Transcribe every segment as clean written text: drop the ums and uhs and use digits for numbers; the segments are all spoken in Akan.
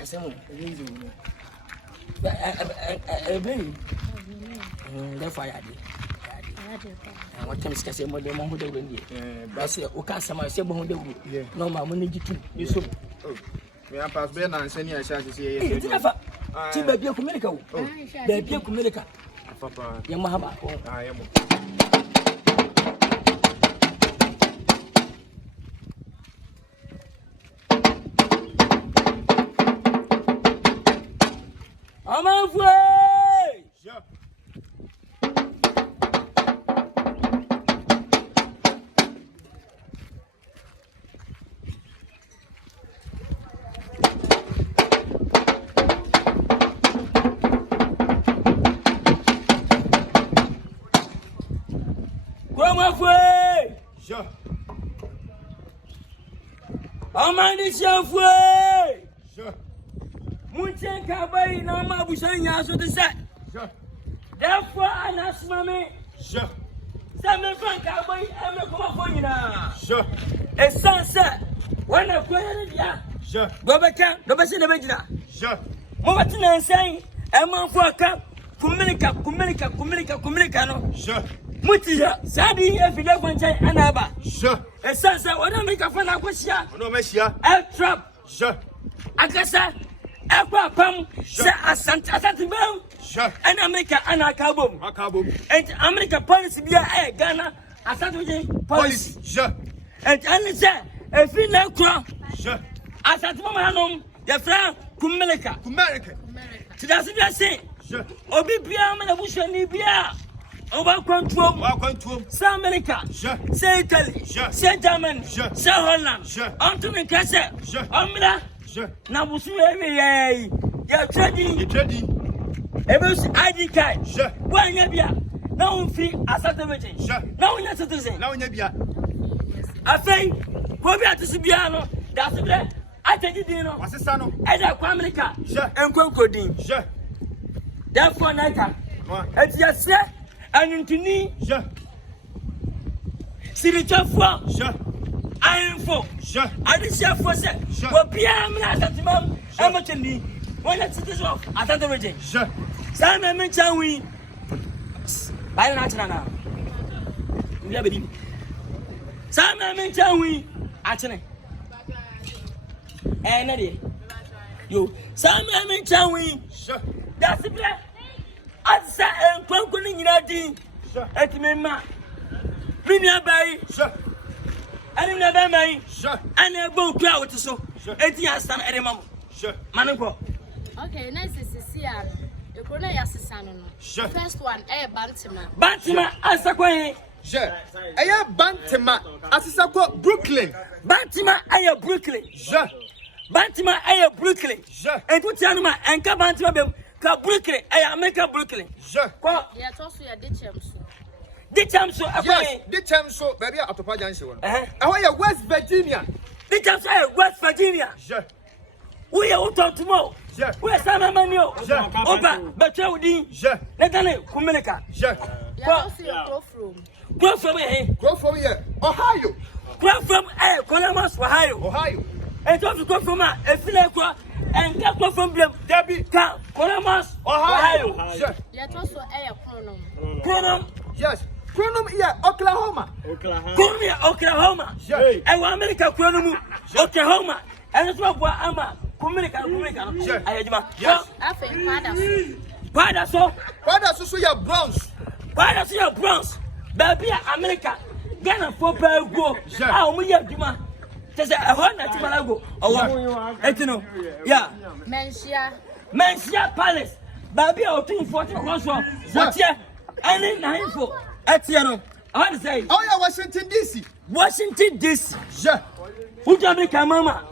asem Weezy ebeni the fire dey what time skase mo dey mo ho dey wendi that's o ka asem say bo ho dey wu no ma mo negitu so me pass be na nsani a sha say ye ti nafa ti ba bia Kumerica wo ba bia Kumerica papa ye mahaba ye mo Therefore, I ask mommy. Sure. Some Frank Cowboy, I'm a come for you now. Sure. A sunset. When I put ya. Sure. Go back, go back in the Vegina. Sure. Mobatina saying, I'm on for a cup. Kumerica, no. Sure. Mutia, Sadi, if you don't want to another. Sure. A sunset, when I make a fun of what's ya. No, Messia. A trap. Sure. I guess I pam, say a Santa Bell. Sure. And America and a cabo. And America policy be a Ghana. I start with policy. Sure. And I say, if you know, sure. I start to my home, your friend, Kumerica. So that's what I say. Sure. Obi Biam and a bush and Bia. Over control. Say America. Sure. Say Italy. Sure. Say Germany. Sure. Say Holland. Sure. Onto me, Kassa. Sure. Omra. Sure. Now, we see every you're trading. Every ID card. Sure. When you be now free as a citizen. Sure. Now you're a citizen. Now you be I think we'll be at the Sibiano. That's it. I take it in. What's the son of America? Sure. And Concording. Sure. Therefore, Naka. It's just said, and into me. Sure. See the job for. Sure. I am for. Sure. I did share for set. Sure. Well, Piam, Mom, how much in me? When it's citizen of the region. Sure. Simon mentioned we. By Natana. We have it. Simon mentioned we. Actually. And you. Simon mentioned we. Sure. That's the plan. I said, and Conquering in a day. Sure. At me, ma. Minia Bay. Sure. And in the Bay. Sure. And a boat crowd so. Sure. 80 years, son, and a mom. Sure. Manako. Okay, nice to see you. The corner is Sure. First one, Bantima. Bantima, Asakwe. Sure. I am Bantima. Asisako, Brooklyn. Bantima, I am Brooklyn. Sure. Bantima, I am Brooklyn. Sure. And to Tianuma and Kabantima, Brooklyn, I am America Brooklyn. Sure. Yes, also your ditchams. Ditcham so, yes, ditcham so, baby, out of Pajansi. I want West Virginia. Ditcham so, West Virginia. Sure. We are talk tomorrow. Sure. We are Sama Manio. Sure. Oba, but you would. Sure. Let me Kumerica. Sure. Go from here. Go from here. Ohio. Go from Columbus, Ohio. And don't go from a Filaqua and go from Debbie, Columbus, Ohio. Sure. Yet also a Chronom. Yes. Chronom here, Oklahoma. Oklahoma. Sure. And America Chronom, Oklahoma. And it's what Ama, Kumerica. Sure. Yes. I think Father, so. Father, so your bronze. Father, so your bronze. Baby, America. Ghana for go. Sure. How we have Juma. Just a hundred Timalago. Oh, Etino. Yeah. Mensia Palace. Baby, I'll 240 also. What's here? And in 94. Etiano. I want to say. Oh, yeah, Washington, D.C. Washington, D.C. Sure. Who can make a mama?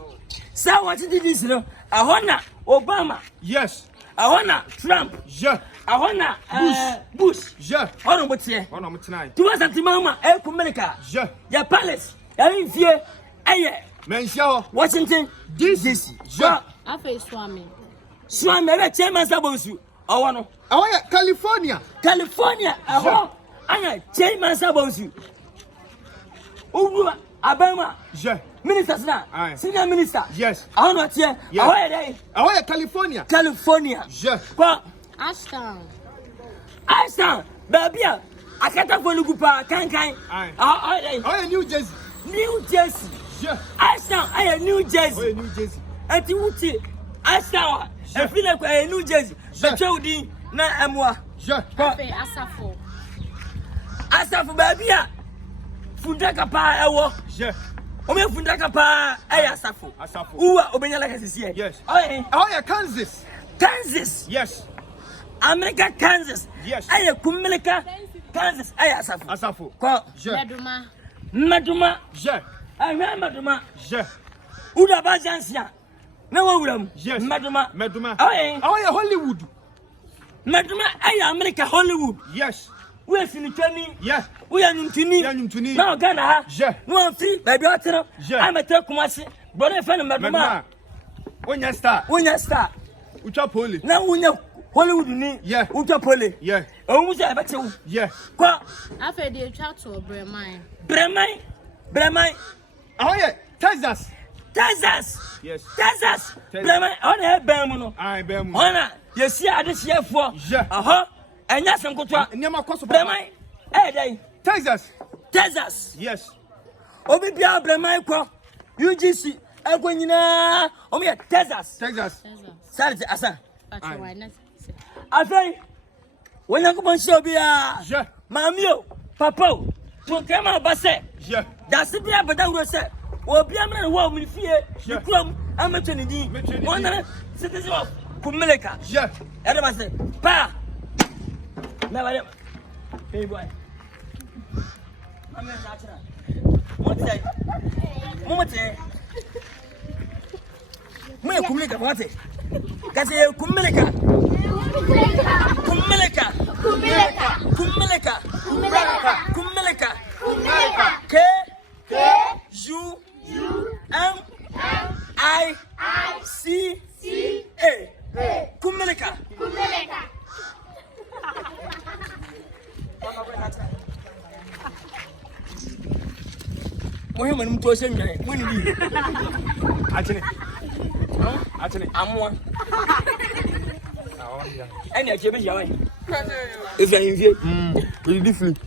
Say Washington, D.C. I want Obama. Yes. I want Trump. Sure. I want Bush. Sure. Hold on, what's here? Hold on, tonight. To us at the mama, Kumerica. Sure. Your palace. You're in fear. Aye. Mention Washington, D.C. Sure. I face Swami. Swami, I'm a chairman Sabosu. I want California. California. I want. I'm a chairman Sabosu. Ubu, Abama. Sure. Ministers now. Senior minister. Yes. I don't know what here. Ahoy California. California. Je. Quoi? Ashton. Baby. I can't afford to go pa. Can. Ahoy New Jersey. New Jersey. Je. Ashton. I New Jersey. Ahoy New Jersey. Ati wuti. Ashton. I feel like I New Jersey. The children na amwa. Je. Afe Asafo. Asafo baby. Fundaka pa ewo. Je. Ome fundaka pa Asafo. Asafo. Uwa obenya like sisi. Yes. Ahoy Kansas. Kansas. Yes. America, Kansas. Yes. Aye, Kumerica, Kansas. Aye, Asafo. Asafo. Quoi? Je. Maduma. Je. Aye, Maduma. Je. Uda Bajansia. No problem. Yes. Maduma. Aye. Hollywood. Maduma. Aye, America, Hollywood. Yes. We are Finitani. Yeah. We are Nuntuni. Now, Ghana. Je. No free, baby. Je. I'm a Kumasi. Brother, friend, Maduma. When you start. Ucha poli. Now, we know. Hollywood ni uta pole o say abete wo kwa afa dey twa to Bremen ahoye Texas yes Texas Bremen on e bam no ona yesi ade chefo aha enya senkotwa nyama kwaso Bremen dey Texas yes obi bia Bremen kwa UGC akwanyina o me Texas sarite asa Afei, when you come and show me, Mammy, Papa, to come out, Basse, that's the beer, but that was said, or be a man who will fear, you come, I'm a Trinity, one citizen of Kumerica. And I say, Pa, never, hey boy. What's that? Kumerica, what it? Because Kumerica. Kumerica. Kumerica. Muhimu ni mtu osemi mwini bi. Achene. Amwa. Any achebe yawe. If you are in view, you different.